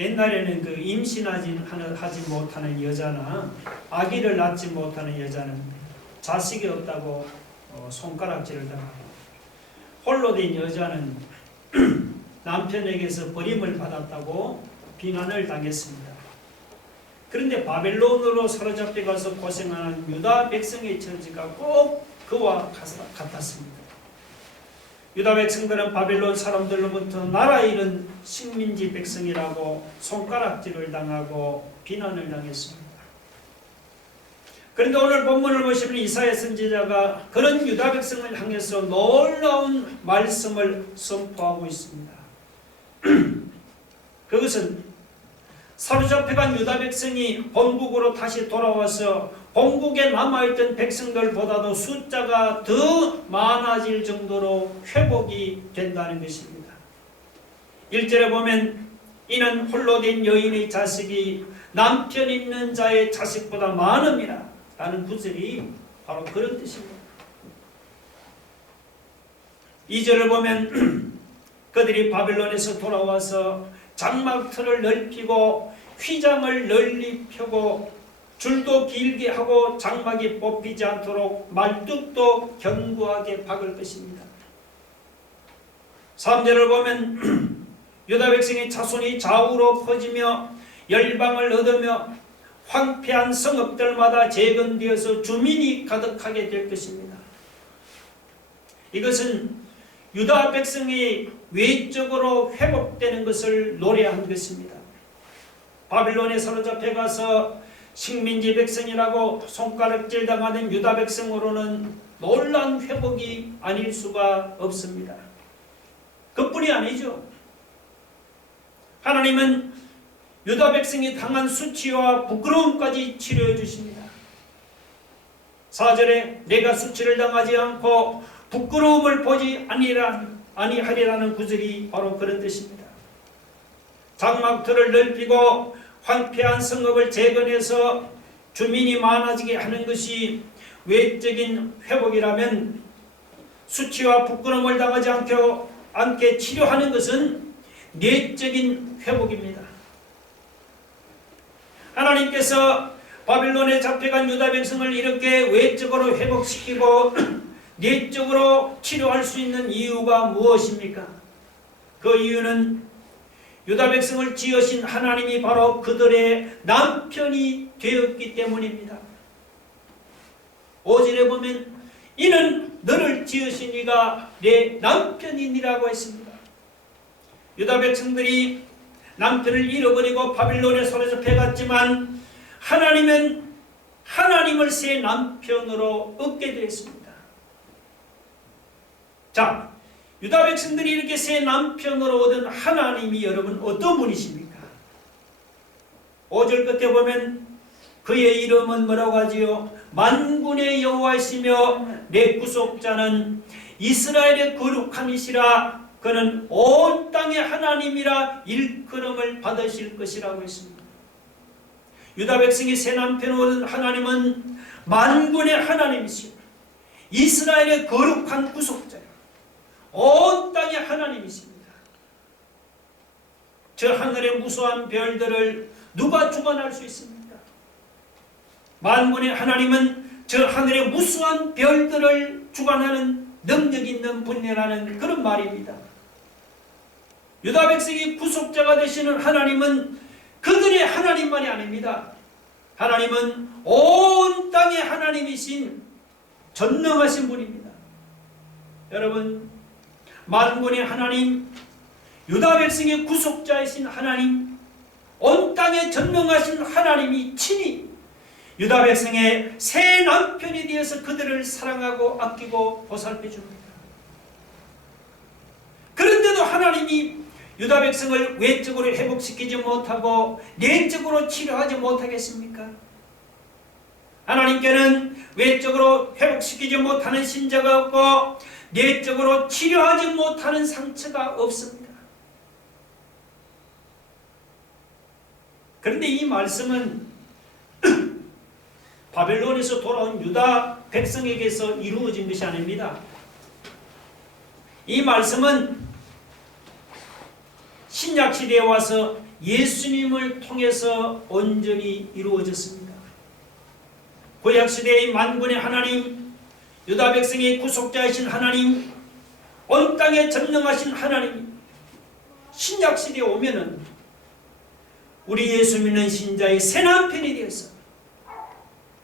옛날에는 그 임신하지 못하는 여자나 아기를 낳지 못하는 여자는 자식이 없다고 손가락질을 당하고, 홀로 된 여자는 남편에게서 버림을 받았다고 비난을 당했습니다. 그런데 바벨론으로 사로잡혀 가서 고생하는 유다 백성의 처지가 꼭 그와 같았습니다. 유다 백성들은 바벨론 사람들로부터 나라 잃은 식민지 백성이라고 손가락질을 당하고 비난을 당했습니다. 그런데 오늘 본문을 보시면 이사야 선지자가 그런 유다 백성을 향해서 놀라운 말씀을 선포하고 있습니다. 그것은 사로잡혀간 유다 백성이 본국으로 다시 돌아와서 본국에 남아있던 백성들보다도 숫자가 더 많아질 정도로 회복이 된다는 것입니다. 1절에 보면 이는 홀로 된 여인의 자식이 남편 있는 자의 자식보다 많음이라 라는 구절이 바로 그런 뜻입니다. 2절을 보면 그들이 바벨론에서 돌아와서 장막틀을 넓히고 휘장을 널리 펴고 줄도 길게 하고 장막이 뽑히지 않도록 말뚝도 견고하게 박을 것입니다. 3절을 보면 유다 백성의 자손이 좌우로 퍼지며 열방을 얻으며 황폐한 성읍들마다 재건되어서 주민이 가득하게 될 것입니다. 이것은 유다 백성이 외적으로 회복되는 것을 노래한 것입니다. 바빌론에 사로잡혀 가서 식민지 백성이라고 손가락질 당하는 유다 백성으로는 놀라운 회복이 아닐 수가 없습니다. 그뿐이 아니죠. 하나님은 유다 백성이 당한 수치와 부끄러움까지 치료해 주십니다. 4절에 내가 수치를 당하지 않고 부끄러움을 보지 아니하리라는 구절이 바로 그런 뜻입니다. 장막틀을 넓히고 황폐한 성읍을 재건해서 주민이 많아지게 하는 것이 외적인 회복이라면, 수치와 부끄러움을 당하지 않게 치료하는 것은 내적인 회복입니다. 하나님께서 바빌론에 잡혀간 유다 백성을 이렇게 외적으로 회복시키고 내적으로 치료할 수 있는 이유가 무엇입니까? 그 이유는 유다 백성을 지으신 하나님이 바로 그들의 남편이 되었기 때문입니다. 5절에 보면 이는 너를 지으신 이가 내 남편이니라고 했습니다. 유다 백성들이 남편을 잃어버리고 바빌론에 사로잡혀 갔지만 하나님은 하나님을 새 남편으로 얻게 되었습니다. 자, 유다 백성들이 이렇게 새 남편으로 얻은 하나님이 여러분 어떤 분이십니까? 5절 끝에 보면 그의 이름은 뭐라고 하지요? 만군의 여호와이시며 내 구속자는 이스라엘의 거룩함이시라. 그는 온 땅의 하나님이라 일컬음을 받으실 것이라고 했습니다. 유다 백성이 새 남편을 얻은 하나님은 만군의 하나님이시오, 이스라엘의 거룩한 구속자요, 온 땅의 하나님이십니다. 저 하늘의 무수한 별들을 누가 주관할 수 있습니까? 만군의 하나님은 저 하늘의 무수한 별들을 주관하는 능력 있는 분이라는 그런 말입니다. 유다 백성이 구속자가 되시는 하나님은 그들의 하나님만이 아닙니다. 하나님은 온 땅의 하나님이신 전능하신 분입니다. 여러분, 만군의 하나님, 유다 백성의 구속자이신 하나님, 온 땅에 전능하신 하나님이 친히 유다 백성의 새 남편이 되어서 그들을 사랑하고 아끼고 보살펴 줍니다. 그런데도 하나님이 유다 백성을 외적으로 회복시키지 못하고 내적으로 치료하지 못하겠습니까? 하나님께는 외적으로 회복시키지 못하는 신자가 없고 내적으로 치료하지 못하는 상처가 없습니다. 그런데 이 말씀은 바벨론에서 돌아온 유다 백성에게서 이루어진 것이 아닙니다. 이 말씀은 신약시대에 와서 예수님을 통해서 온전히 이루어졌습니다. 구약시대의 만군의 하나님, 유다 백성의 구속자이신 하나님, 온 땅에 전능하신 하나님, 신약시대에 오면은 우리 예수 믿는 신자의 새 남편이 되어서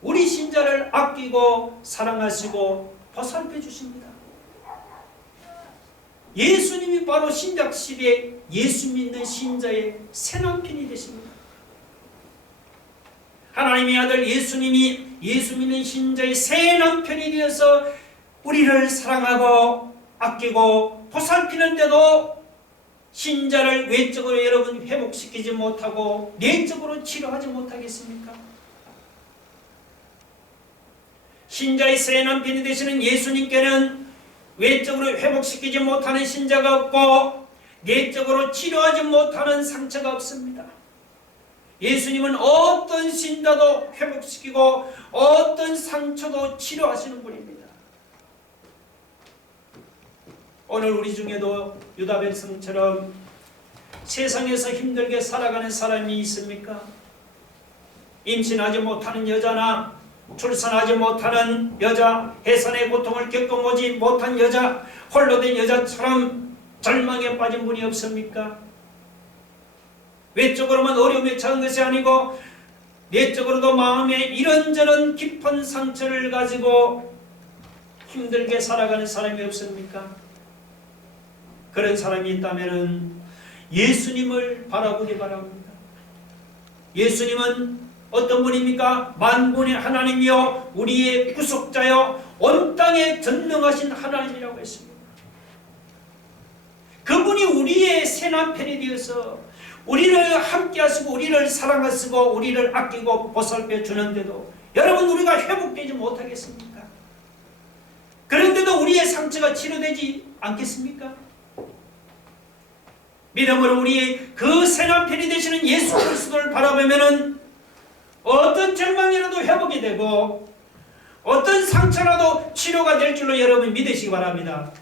우리 신자를 아끼고 사랑하시고 보살펴 주십니다. 예수님이 바로 신약시대에 예수 믿는 신자의 새 남편이 되십니다. 하나님의 아들 예수님이 예수 믿는 신자의 새 남편이 되어서 우리를 사랑하고 아끼고 보살피는데도 신자를 외적으로 여러분 회복시키지 못하고 내적으로 치료하지 못하겠습니까? 신자의 새 남편이 되시는 예수님께는 외적으로 회복시키지 못하는 신자가 없고 내적으로 치료하지 못하는 상처가 없습니다. 예수님은 어떤 신자도 회복시키고 어떤 상처도 치료하시는 분입니다. 오늘 우리 중에도 유다 백성처럼 세상에서 힘들게 살아가는 사람이 있습니까? 임신하지 못하는 여자나 출산하지 못하는 여자, 해산의 고통을 겪어보지 못한 여자, 홀로 된 여자처럼 절망에 빠진 분이 없습니까? 외적으로만 어려움에 처한 것이 아니고 내적으로도 마음에 이런저런 깊은 상처를 가지고 힘들게 살아가는 사람이 없습니까? 그런 사람이 있다면 예수님을 바라보기 바랍니다. 예수님은 어떤 분입니까? 만군의 하나님이요 우리의 구속자요 온 땅에 전능하신 하나님이라고 했습니다. 그분이 우리의 새 남편이 되어서 우리를 함께 하시고 우리를 사랑하시고 우리를 아끼고 보살펴 주는데도 여러분 우리가 회복되지 못하겠습니까? 그런데도 우리의 상처가 치료되지 않겠습니까? 믿음으로 우리의 그 새 남편이 되시는 예수 그리스도를 바라보면은 어떤 절망이라도 회복이 되고 어떤 상처라도 치료가 될 줄로 여러분 믿으시기 바랍니다.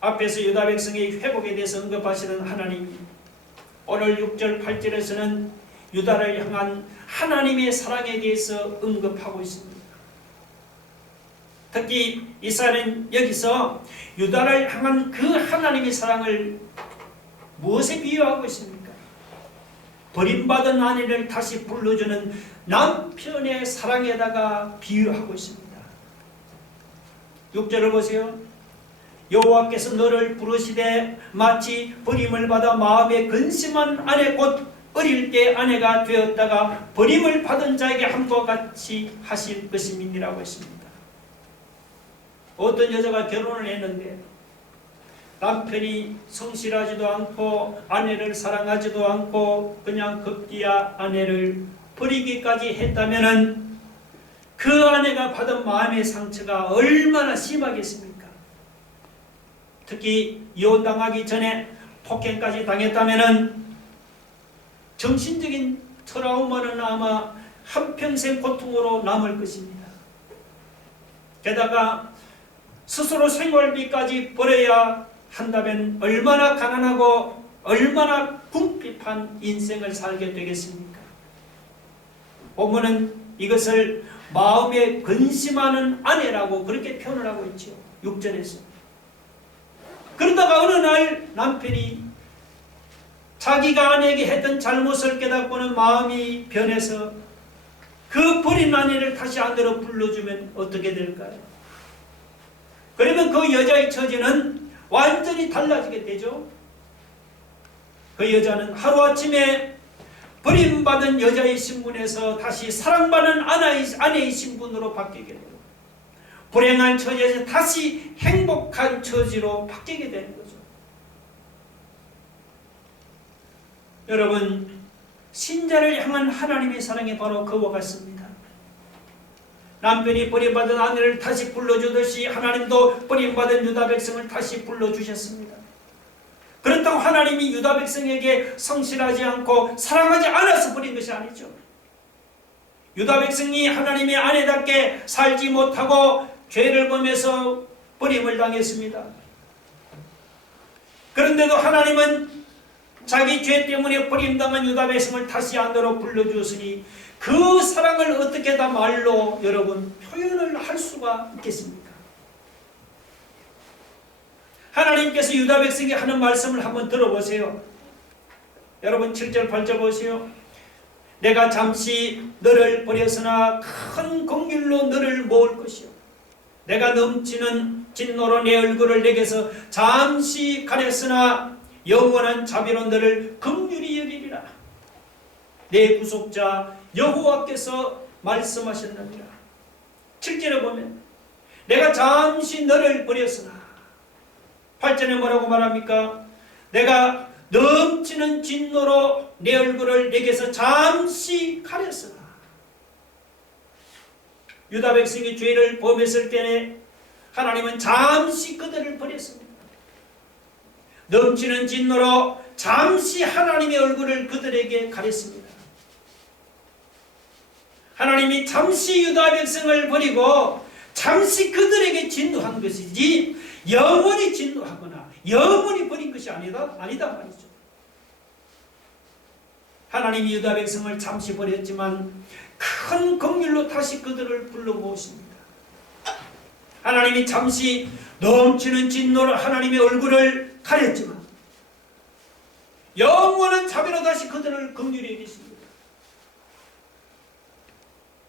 앞에서 유다 백성의 회복에 대해서 언급하시는 하나님, 오늘 6절 8절에서는 유다를 향한 하나님의 사랑에 대해서 언급하고 있습니다. 특히 이스라엘은 여기서 유다를 향한 그 하나님의 사랑을 무엇에 비유하고 있습니까? 버림받은 아내를 다시 불러주는 남편의 사랑에다가 비유하고 있습니다. 6절을 보세요. 여호와께서 너를 부르시되 마치 버림을 받아 마음에 근심한 아내 곧 어릴 때 아내가 되었다가 버림을 받은 자에게 함과 같이 하실 것임이니라고 했습니다. 어떤 여자가 결혼을 했는데 남편이 성실하지도 않고 아내를 사랑하지도 않고 그냥 급기야 아내를 버리기까지 했다면은 그 아내가 받은 마음의 상처가 얼마나 심하겠습니까? 특히 이혼당하기 전에 폭행까지 당했다면은 정신적인 트라우마는 아마 한평생 고통으로 남을 것입니다. 게다가 스스로 생활비까지 벌어야 한다면 얼마나 가난하고 얼마나 궁핍한 인생을 살게 되겠습니까? 본문은 이것을 마음에 근심하는 아내라고 그렇게 표현을 하고 있죠. 6절에서. 그러다가 어느 날 남편이 자기가 아내에게 했던 잘못을 깨닫고는 마음이 변해서 그 버린 아내를 다시 아내로 불러주면 어떻게 될까요? 그러면 그 여자의 처지는 완전히 달라지게 되죠. 그 여자는 하루아침에 버림받은 여자의 신분에서 다시 사랑받는 아내의 신분으로 바뀌게 되고 불행한 처지에서 다시 행복한 처지로 바뀌게 되는 거죠. 여러분, 신자를 향한 하나님의 사랑이 바로 그와 같습니다. 남편이 버림받은 아내를 다시 불러주듯이 하나님도 버림받은 유다 백성을 다시 불러주셨습니다. 그렇다고 하나님이 유다 백성에게 성실하지 않고 사랑하지 않아서 버린 것이 아니죠. 유다 백성이 하나님의 아내답게 살지 못하고 죄를 범해서 버림을 당했습니다. 그런데도 하나님은 자기 죄 때문에 버림당한 유다 백성을 다시 안으로 불러주었으니 그 사랑을 어떻게 다 말로 여러분 표현을 할 수가 있겠습니까? 하나님께서 유다 백성이 하는 말씀을 한번 들어보세요. 여러분 7절 8절 보세요. 내가 잠시 너를 버렸으나 큰 긍휼로 너를 모을 것이요 내가 넘치는 진노로 내 얼굴을 내게서 잠시 가렸으나 영원한 자비로 너를 긍휼히 여기리라. 내 구속자 여호와께서 말씀하셨느니라. 7절에 보면 내가 잠시 너를 버렸으나 8절에 뭐라고 말합니까? 내가 넘치는 진노로 내 얼굴을 내게서 잠시 가렸으나 유다 백성이 죄를 범했을 때에 하나님은 잠시 그들을 버렸습니다. 넘치는 진노로 잠시 하나님의 얼굴을 그들에게 가렸습니다. 하나님이 잠시 유다 백성을 버리고 잠시 그들에게 진노한 것이지 영원히 진노하거나 영원히 버린 것이 아니다 말이죠. 하나님이 유다 백성을 잠시 버렸지만 큰 긍휼로 다시 그들을 불러 모으십니다. 하나님이 잠시 넘치는 진노로 하나님의 얼굴을 가렸지만 영원한 자비로 다시 그들을 긍휼히 여기십니다.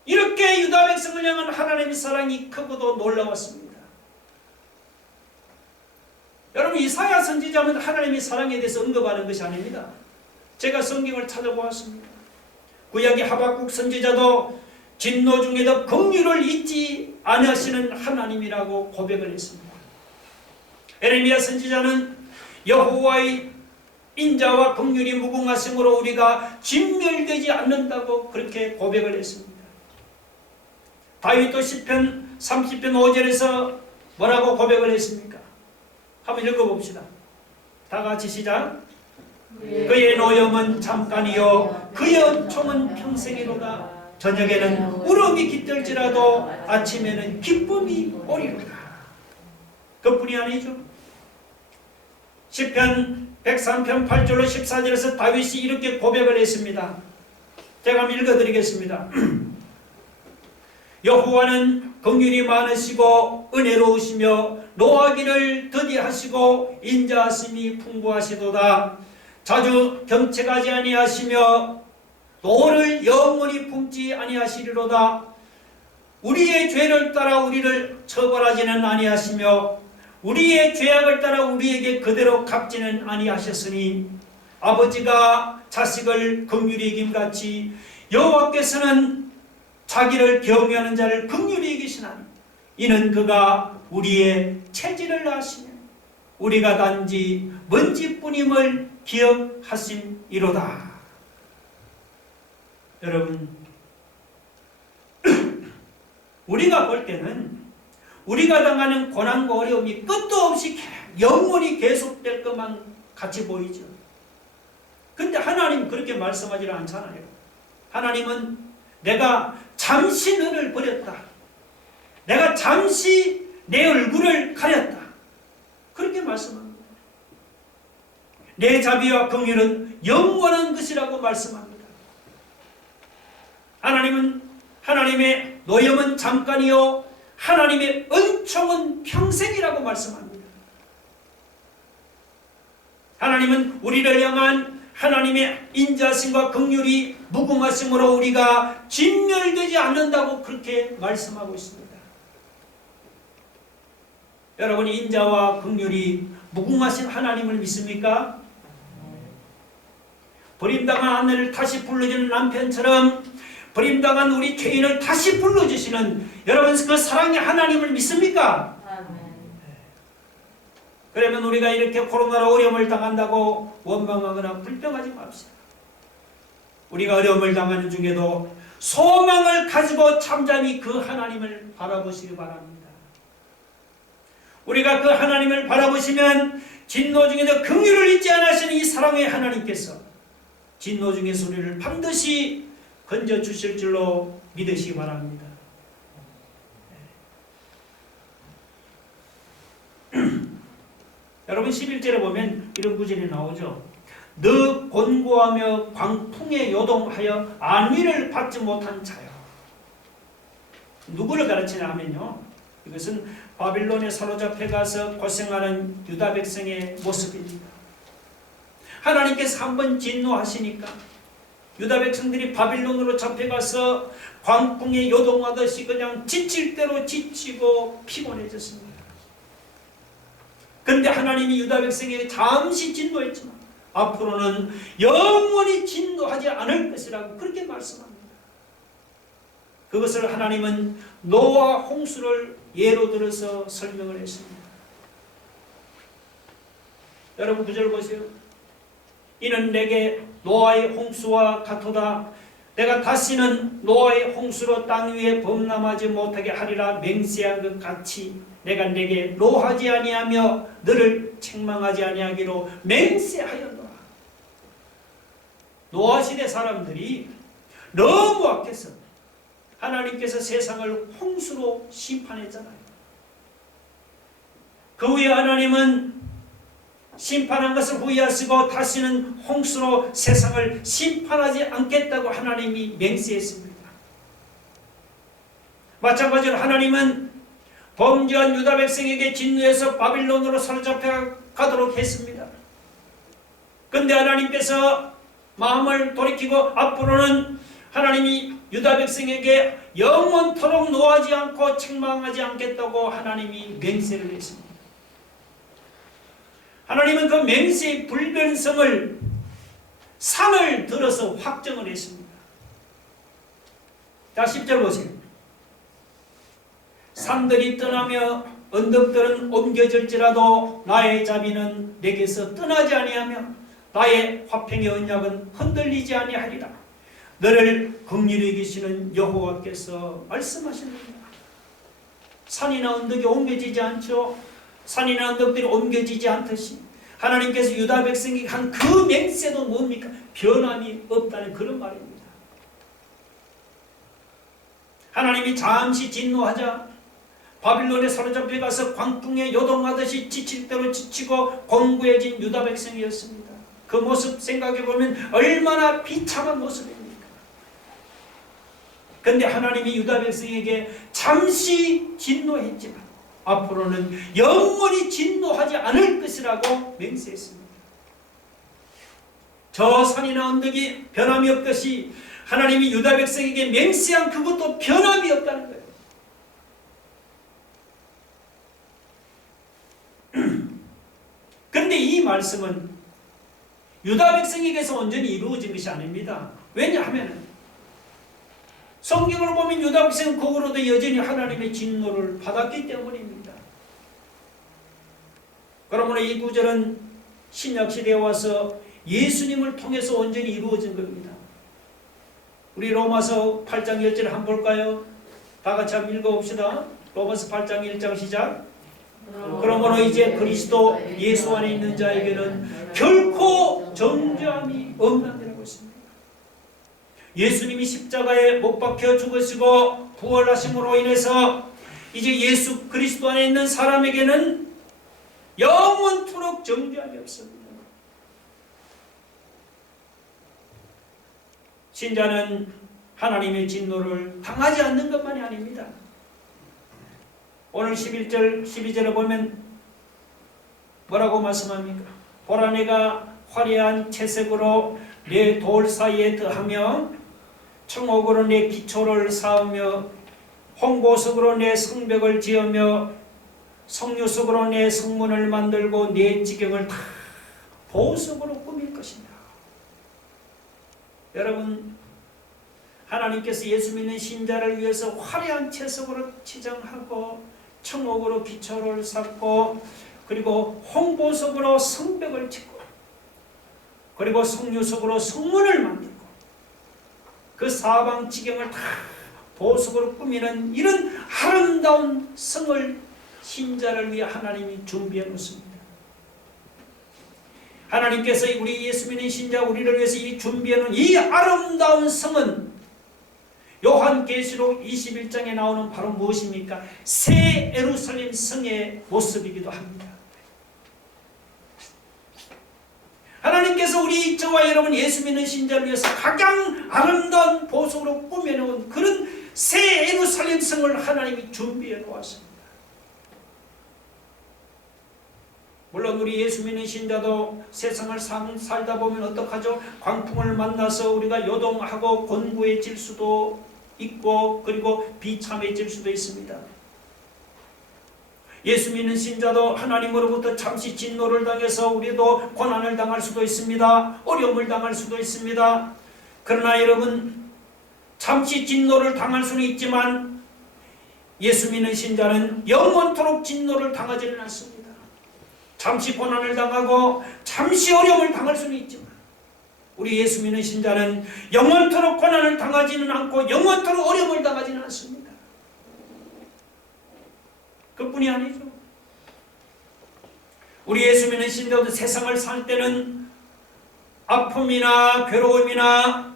이렇게 유다 백성을 향한 하나님의 사랑이 크고도 놀라웠습니다. 여러분 이사야 선지자는 하나님의 사랑에 대해서 언급하는 것이 아닙니다. 제가 성경을 찾아보았습니다. 구약의 하박국 선지자도 진노 중에도 긍휼을 잊지 아니하시는 하나님이라고 고백을 했습니다. 에레미야 선지자는 여호와의 인자와 긍휼이 무궁하심으로 우리가 진멸되지 않는다고 그렇게 고백을 했습니다. 다윗도 시편 30편 5절에서 뭐라고 고백을 했습니까? 한번 읽어봅시다. 다 같이 시작. 그의 노염은 잠깐이요 그의 은총은 평생이로다. 저녁에는 울음이 깃들지라도 아침에는 기쁨이 오리로다. 그뿐이 아니죠. 시편 103편 8절로 14절에서 다윗이 이렇게 고백을 했습니다. 제가 한번 읽어드리겠습니다. 여호와는 긍휼이 많으시고 은혜로우시며 노하기를 더디하시고 인자하심이 풍부하시도다. 자주 경책하지 아니하시며 노를 영원히 품지 아니하시리로다. 우리의 죄를 따라 우리를 처벌하지는 아니하시며 우리의 죄악을 따라 우리에게 그대로 갚지는 아니하셨으니 아버지가 자식을 긍휼히 여김같이 여호와께서는 자기를 경외하는 자를 긍휼히 여기시나니 이는 그가 우리의 체질을 아시며 우리가 단지 먼지뿐임을 기억하심이로다. 여러분 우리가 볼 때는 우리가 당하는 고난과 어려움이 끝도 없이 영원히 계속될 것만 같이 보이죠. 근데 하나님은 그렇게 말씀하지 않잖아요. 하나님은 내가 잠시 너를 버렸다. 내가 잠시 내 얼굴을 가렸다. 그렇게 말씀합니다. 내 자비와 긍휼은 영원한 것이라고 말씀합니다. 하나님은 하나님의 노염은 잠깐이요 하나님의 은총은 평생이라고 말씀합니다. 하나님은 우리를 향한 하나님의 인자심과 긍휼이 무궁하심으로 우리가 진멸되지 않는다고 그렇게 말씀하고 있습니다. 여러분 인자와 긍휼이 무궁하신 하나님을 믿습니까? 버림당한 아내를 다시 불러주는 남편처럼 버림당한 우리 죄인을 다시 불러주시는 여러분 그 사랑의 하나님을 믿습니까? 그러면 우리가 이렇게 코로나로 어려움을 당한다고 원망하거나 불평하지 맙시다. 우리가 어려움을 당하는 중에도 소망을 가지고 잠잠히 그 하나님을 바라보시기 바랍니다. 우리가 그 하나님을 바라보시면 진노 중에도 긍휼을 잊지 않으시는 이 사랑의 하나님께서 진노 중에서 우리를 반드시 건져주실 줄로 믿으시기 바랍니다. 여러분 11절에 보면 이런 구절이 나오죠. 너 곤고하며 광풍에 요동하여 안위를 받지 못한 자여. 누구를 가르치냐 하면요, 이것은 바빌론에 사로잡혀 가서 고생하는 유다 백성의 모습입니다. 하나님께서 한번 진노하시니까 유다 백성들이 바빌론으로 잡혀가서 광풍에 요동하듯이 그냥 지칠 대로 지치고 피곤해졌습니다. 그런데 하나님이 유다 백성에게 잠시 진노했지만 앞으로는 영원히 진노하지 않을 것이라고 그렇게 말씀합니다. 그것을 하나님은 노아 홍수를 예로 들어서 설명을 했습니다. 여러분 9절 보세요. 이는 내게 노아의 홍수와 같도다. 내가 다시는 노아의 홍수로 땅 위에 범람하지 못하게 하리라 맹세한 것 같이 내가 내게 노하지 아니하며 너를 책망하지 아니하기로 맹세하였노라. 노아 시대 사람들이 너무 악해서 하나님께서 세상을 홍수로 심판했잖아요. 그 후에 하나님은 심판한 것을 후회하시고 다시는 홍수로 세상을 심판하지 않겠다고 하나님이 맹세했습니다. 마찬가지로 하나님은 범죄한 유다 백성에게 진노해서 바빌론으로 사로잡혀 가도록 했습니다. 그런데 하나님께서 마음을 돌이키고 앞으로는 하나님이 유다 백성에게 영원토록 노하지 않고 책망하지 않겠다고 하나님이 맹세를 했습니다. 하나님은 그 맹세의 불변성을 상을 들어서 확정을 했습니다. 자 10절 보세요. 산들이 떠나며 언덕들은 옮겨질지라도 나의 자비는 내게서 떠나지 아니하며 나의 화평의 언약은 흔들리지 아니하리라. 너를 긍휼히 여기시는 여호와께서 말씀하십니다. 산이나 언덕이 옮겨지지 않죠. 산이나 언덕들이 옮겨지지 않듯이 하나님께서 유다 백성에게 한 그 맹세도 뭡니까? 변함이 없다는 그런 말입니다. 하나님이 잠시 진노하자 바빌론에 사로잡혀 가서 광풍에 요동하듯이 지칠 대로 지치고 공고해진 유다 백성이었습니다. 그 모습 생각해 보면 얼마나 비참한 모습입니까? 그런데 하나님이 유다 백성에게 잠시 진노했지만 앞으로는 영원히 진노하지 않을 것이라고 맹세했습니다. 저 산이나 언덕이 변함이 없듯이 하나님이 유다 백성에게 맹세한 그것도 변함이 없다는 거예요. 그런데 이 말씀은 유다 백성에게서 온전히 이루어진 것이 아닙니다. 왜냐하면 성경을 보면 유다 백성은 그 후로도 여전히 하나님의 진노를 받았기 때문입니다. 그러므로 이 구절은 신약시대에 와서 예수님을 통해서 온전히 이루어진 겁니다. 우리 로마서 8장 1절 한번 볼까요? 다 같이 한번 읽어봅시다. 로마서 8장 1장 시작. 그러므로 이제 그리스도 예수 안에 있는 자에게는 결코 정죄함이 없느니라고 했습니다. 예수님이 십자가에 못 박혀 죽으시고 부활하심으로 인해서 이제 예수 그리스도 안에 있는 사람에게는 영원토록 정죄함이 없습니다. 신자는 하나님의 진노를 당하지 않는 것만이 아닙니다. 오늘 11절, 12절에 보면 뭐라고 말씀합니까? 보라 내가 화려한 채색으로 내 돌 사이에 더하며 청옥으로 내 기초를 쌓으며 홍보석으로 내 성벽을 지으며 석류석으로 내 성문을 만들고 내 지경을 다 보석으로 꾸밀 것이다. 여러분, 하나님께서 예수 믿는 신자를 위해서 화려한 채석으로 치장하고 청옥으로 기초를 쌓고 그리고 홍보석으로 성벽을 짓고 그리고 석류석으로 성문을 만들고 그 사방 지경을 다 보석으로 꾸미는 이런 아름다운 성을 신자를 위해 하나님이 준비해 놓습니다. 하나님께서 우리 예수 믿는 신자 우리를 위해서 이 준비해 놓은 이 아름다운 성은 요한계시록 21장에 나오는 바로 무엇입니까? 새 예루살렘 성의 모습이기도 합니다. 우리 저와 여러분 예수 믿는 신자를 위해서 가장 아름다운 보석으로 꾸며놓은 그런 새 예루살렘 성을 하나님이 준비해 놓았습니다. 물론 우리 예수 믿는 신자도 세상을 살다 보면 어떡하죠? 광풍을 만나서 우리가 요동하고 곤고해질 수도 있고 그리고 비참해질 수도 있습니다. 예수 믿는 신자도 하나님으로부터 잠시 진노를 당해서 우리도 고난을 당할 수도 있습니다. 어려움을 당할 수도 있습니다. 그러나 여러분, 잠시 진노를 당할 수는 있지만 예수 믿는 신자는 영원토록 진노를 당하지는 않습니다. 잠시 고난을 당하고 잠시 어려움을 당할 수는 있지만 우리 예수 믿는 신자는 영원토록 고난을 당하지는 않고 영원토록 어려움을 당하지는 않습니다. 그뿐이 아니죠. 우리 예수 믿는 신자도 세상을 살 때는 아픔이나 괴로움이나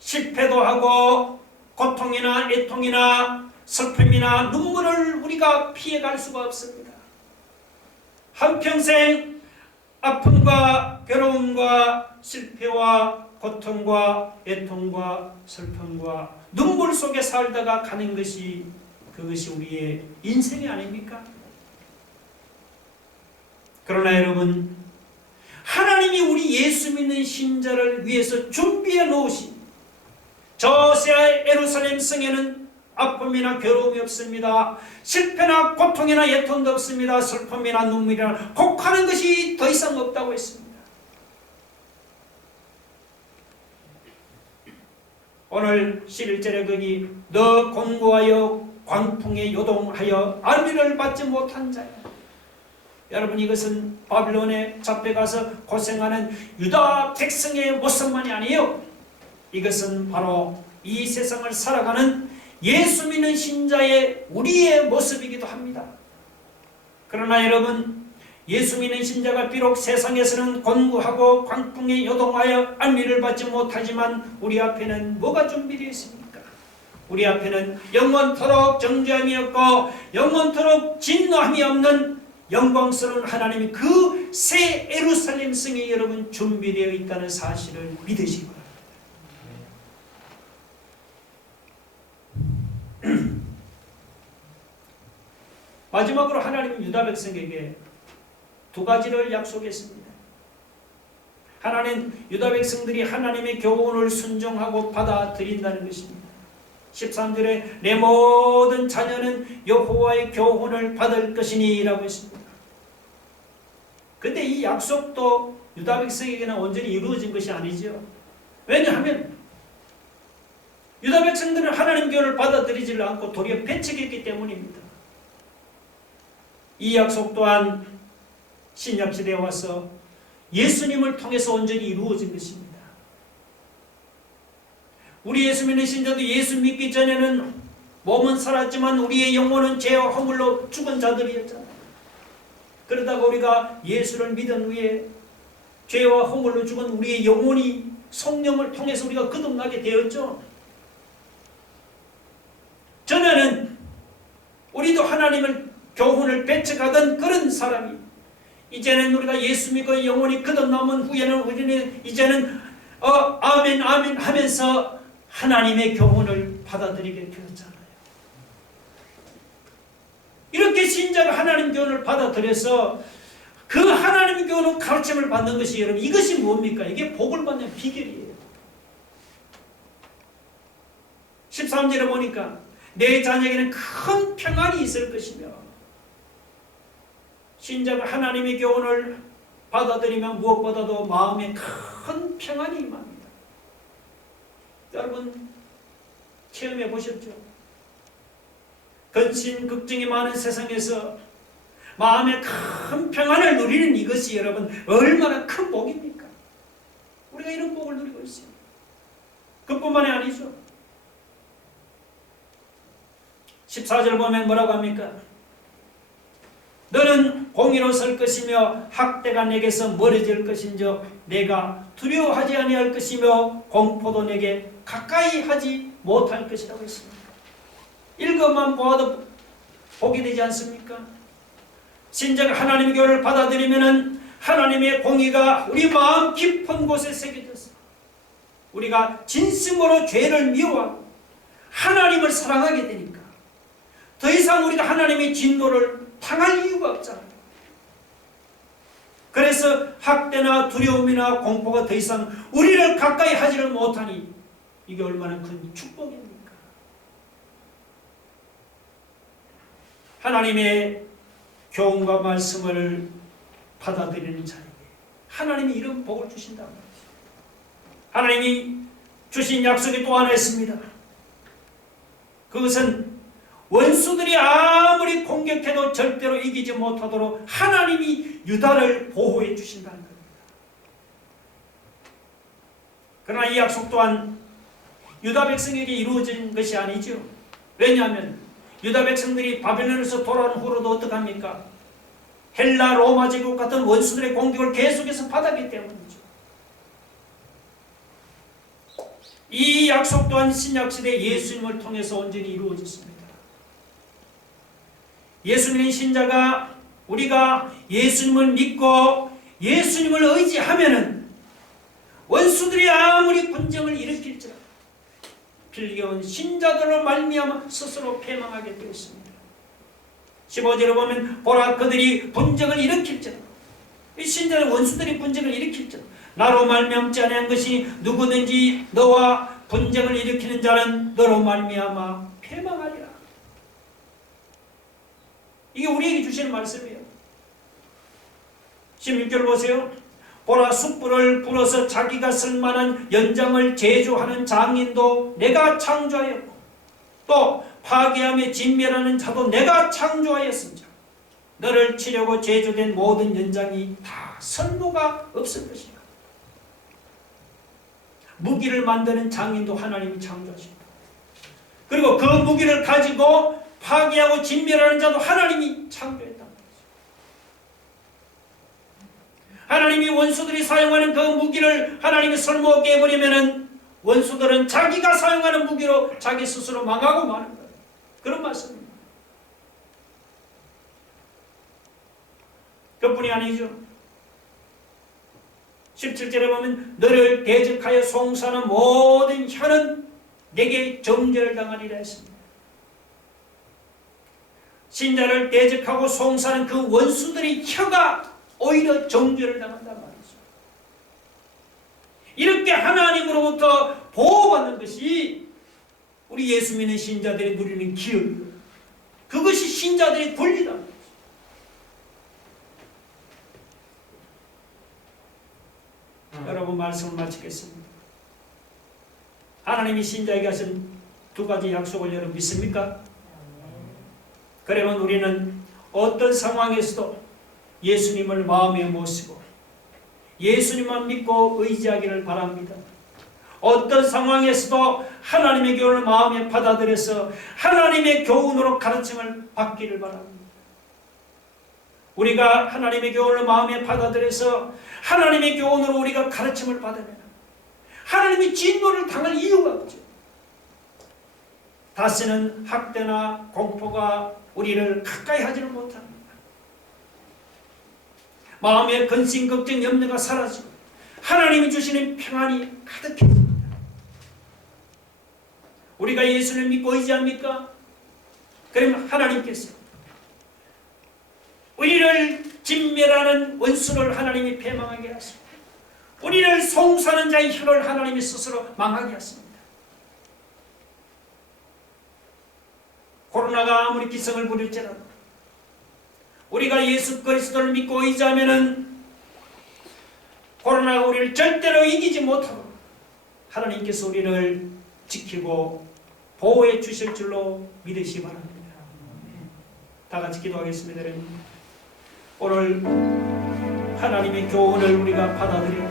실패도 하고 고통이나 애통이나 슬픔이나 눈물을 우리가 피해갈 수가 없습니다. 한평생 아픔과 괴로움과 실패와 고통과 애통과 슬픔과 눈물 속에 살다가 가는 것이 그것이 우리의 인생이 아닙니까? 그러나 여러분, 하나님이 우리 예수 믿는 신자를 위해서 준비해 놓으신 저 새 예루살렘 성에는 아픔이나 괴로움이 없습니다. 실패나 고통이나 애통도 없습니다. 슬픔이나 눈물이나 곡하는 것이 더 이상 없다고 했습니다. 오늘 11절에 거기 너 곤고하여 광풍에 요동하여 안위를 받지 못한 자야. 여러분, 이것은 바빌론에 잡혀가서 고생하는 유다 백성의 모습만이 아니에요. 이것은 바로 이 세상을 살아가는 예수 믿는 신자의 우리의 모습이기도 합니다. 그러나 여러분, 예수 믿는 신자가 비록 세상에서는 곤고하고 광풍에 요동하여 안위를 받지 못하지만 우리 앞에는 뭐가 준비되어 있습니까? 우리 앞에는 영원토록 정죄함이 없고 영원토록 진노함이 없는 영광스러운 하나님이 그 새 예루살렘 성에 여러분 준비되어 있다는 사실을 믿으시기 바랍니다. 마지막으로 하나님은 유다 백성에게 두 가지를 약속했습니다. 하나는 유다 백성들이 하나님의 교훈을 순종하고 받아들인다는 것입니다. 13절에 내 모든 자녀는 여호와의 교훈을 받을 것이니 라고 했습니다. 그런데 이 약속도 유다 백성에게는 온전히 이루어진 것이 아니죠. 왜냐하면 유다 백성들은 하나님 교훈을 받아들이지 않고 도리어 배척했기 때문입니다. 이 약속 또한 신약시대에 와서 예수님을 통해서 온전히 이루어진 것입니다. 우리 예수 믿는 신자도 예수 믿기 전에는 몸은 살았지만 우리의 영혼은 죄와 허물로 죽은 자들이었잖아요. 그러다가 우리가 예수를 믿은 후에 죄와 허물로 죽은 우리의 영혼이 성령을 통해서 우리가 거듭나게 되었죠. 전에는 우리도 하나님을 교훈을 배척하던 그런 사람이 이제는 우리가 예수 믿고 영혼이 거듭나면 후에는 우리는 이제는 아멘 아멘 하면서 하나님의 교훈을 받아들이게 되었잖아요. 이렇게 신자가 하나님 교훈을 받아들여서 그 하나님 교훈 가르침을 받는 것이 여러분 이것이 뭡니까? 이게 복을 받는 비결이에요. 13절에 보니까 내 자녀에게는 큰 평안이 있을 것이며 신자가 하나님의 교훈을 받아들이면 무엇보다도 마음에 큰 평안이 임합니다. 여러분 체험해 보셨죠? 근심 걱정이 많은 세상에서 마음에 큰 평안을 누리는 이것이 여러분 얼마나 큰 복입니까? 우리가 이런 복을 누리고 있어요. 그뿐만이 아니죠. 14절 보면 뭐라고 합니까? 너는 공의로 설 것이며 학대가 내게서 멀어질 것인저 내가 두려워하지 아니할 것이며 공포도 내게 가까이 하지 못할 것이라고 했습니다. 읽어만 보아도 복이 되지 않습니까? 신자가 하나님의 교훈을 받아들이면은 하나님의 공의가 우리 마음 깊은 곳에 새겨져서 우리가 진심으로 죄를 미워하고 하나님을 사랑하게 되니까 더 이상 우리가 하나님의 진노를 당할 이유가 없잖아요. 그래서 학대나 두려움이나 공포가 더 이상 우리를 가까이 하지를 못하니 이게 얼마나 큰 축복입니까? 하나님의 교훈과 말씀을 받아들이는 자에게 하나님이 이런 복을 주신다는 거죠. 하나님이 주신 약속이 또 하나 있습니다. 그것은 원수들이 아무리 공격해도 절대로 이기지 못하도록 하나님이 유다를 보호해 주신다는 겁니다. 그러나 이 약속 또한 유다 백성에게 이루어진 것이 아니죠. 왜냐하면 유다 백성들이 바벨론에서 돌아온 후로도 어떡합니까? 헬라 로마 제국 같은 원수들의 공격을 계속해서 받았기 때문이죠. 이 약속 또한 신약시대 예수님을 통해서 온전히 이루어졌습니다. 예수님의 신자가 우리가 예수님을 믿고 예수님을 의지하면은 원수들이 아무리 분쟁을 일으킬지라도 빌겨온 신자들로 말미암아 스스로 패망하게 되어 있습니다. 15절에 보면 보라 그들이 분쟁을 일으킬지라도 이 신자는 원수들이 분쟁을 일으킬지라도 나로 말미암지 아니한 것이 누구든지 너와 분쟁을 일으키는 자는 너로 말미암아 패망하리라. 이게 우리에게 주시는 말씀이에요. 16절 보세요. 보라 숯불을 불어서 자기가 쓸만한 연장을 제조하는 장인도 내가 창조하였고 또 파괴함에 진멸하는 자도 내가 창조하였습니다. 너를 치려고 제조된 모든 연장이 다 선고가 없을 것이다. 무기를 만드는 장인도 하나님이 창조하십니다. 그리고 그 무기를 가지고 파괴하고 진멸하는 자도 하나님이 창조했단 말이죠. 하나님이 원수들이 사용하는 그 무기를 하나님이 쓸모없게 해버리면은 원수들은 자기가 사용하는 무기로 자기 스스로 망하고 마는 거예요. 그런 말씀입니다. 그뿐이 아니죠. 17절에 보면 너를 대적하여 송사하는 모든 혀는 내게 정죄를 당하리라 했습니다. 신자를 대적하고 송사하는 그 원수들의 혀가 오히려 정죄를 당한단 말이죠. 이렇게 하나님으로부터 보호받는 것이 우리 예수 믿는 신자들이 누리는 기업이고 그것이 신자들의 권리다. 여러분 말씀을 마치겠습니다. 하나님이 신자에게 하신 두 가지 약속을 여러분 믿습니까? 그러면 우리는 어떤 상황에서도 예수님을 마음에 모시고 예수님만 믿고 의지하기를 바랍니다. 어떤 상황에서도 하나님의 교훈을 마음에 받아들여서 하나님의 교훈으로 가르침을 받기를 바랍니다. 우리가 하나님의 교훈을 마음에 받아들여서 하나님의 교훈으로 우리가 가르침을 받으면 하나님이 진노를 당할 이유가 없죠. 다시는 학대나 공포가 우리를 가까이 하지를 못합니다. 마음의 근심, 걱정, 염려가 사라지고 하나님이 주시는 평안이 가득해집니다. 우리가 예수를 믿고 의지합니까? 그러면 하나님께서 우리를 진멸하는 원수를 하나님이 패망하게 하시고 우리를 송사하는 자의 혀를 하나님이 스스로 망하게 하십니다. 코로나가 아무리 기승을 부릴지라도 우리가 예수 그리스도를 믿고 의지하면은 코로나가 우리를 절대로 이기지 못하고 하나님께서 우리를 지키고 보호해 주실 줄로 믿으시기 바랍니다. 다 같이 기도하겠습니다. 오늘 하나님의 교훈을 우리가 받아들여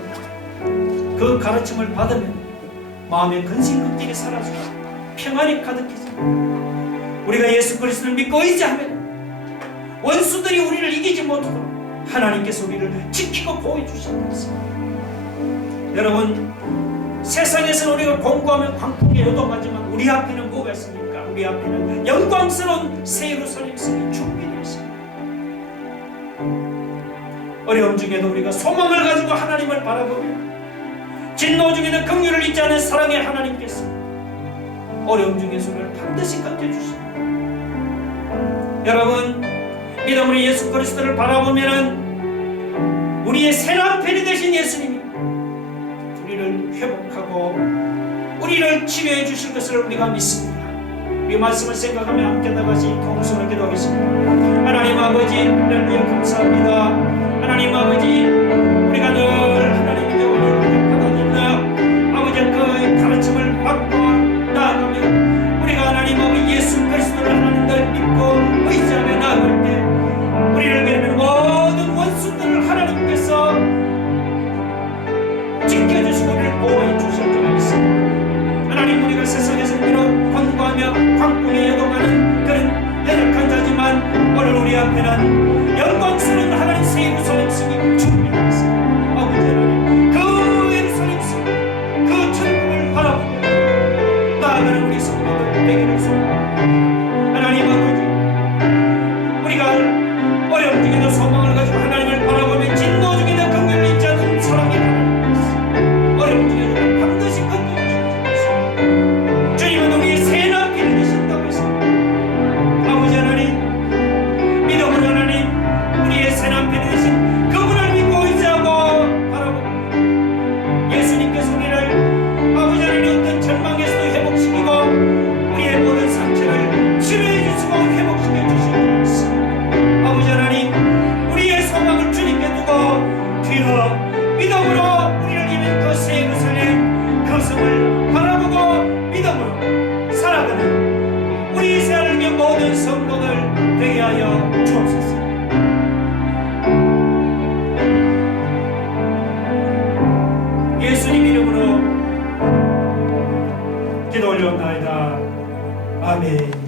그 가르침을 받으면 마음의 근심 걱정이 사라지고 평안이 가득해집니다. 우리가 예수 그리스도를 믿고 의지하면 원수들이 우리를 이기지 못하도록 하나님께서 우리를 지키고 보호해 주신다. 여러분 세상에서는 우리가 공부하면 광풍에 요동하지만 우리 앞에는 뭐가 있습니까? 우리 앞에는 영광스러운 새 예루살렘이 준비되어 있습니다. 어려움 중에도 우리가 소망을 가지고 하나님을 바라보며 진노 중에도 긍휼을 잊지 않은 사랑의 하나님께서 어려움 중에서 우리를 반드시 건져주십니다. 여러분, 믿음으로 예수 그리스도를 바라보면은 우리의 새남편이 되신 예수님이 우리를 회복하고 우리를 치료해 주실 것을 우리가 믿습니다. 이 말씀을 생각하며 함께 다 같이 통성을 기도하겠습니다. 하나님 아버지, 할렐루야, 감사합니다. 하나님 아버지, 우리가 늘 하나님께 오늘 받아들이며 아버지의 그 가르침을 받고 나아가며 우리가 하나님 아버지 예수 그리스도를 하나님들 믿고 의지하며 나아갈 때 우리를 괴롭히는 모든 원수들을 하나님께서 지켜주시고 우리를 보호해 주실 줄 믿습니다. 하나님, 우리가 세상에서 비록 권고하며 광풍에 요동하는 그런 연약한 자지만 오늘 우리 앞에는 영광스러운 하나님 새 예루살렘 성이 준비되어 있습니다. 아버지 하나님, 그 예루살렘 성, 그 천국을 바라보고 나아가는 우리 성도들 되기를 소원합니다. 하나님 아버지, 우리가 어려움 중에도 소망을 가지고 하나님을 바라보며 진노 중에도 긍휼을 잊지 않는 사랑의 하나님께서 어려움 중에도 반드시 건져주시옵소서. 주님은 우리의 새남편이 되신다고 했습니다. 아버지 하나님, 믿음으로 하나님 우리의 새남편이 되신 그분을 믿고 의지하고 바라보고 예수님께서 우리를 아버지 하나님 어떤 절망에서도 회복시키고 우리의 모든 상처를 치료해 주시고 회복시켜 주실 줄 믿습니다. 아버지 하나님, 우리의 소망을 주님께 두고 주여 믿음으로 우리를 이룬 그 새 예루살렘 그 성을 바라보고 믿음으로 살아가는 우리 새하나님의 모든 성도들 되게 하여 주옵소서. 예수님 이름으로 기도 올려옵나이다. 아멘.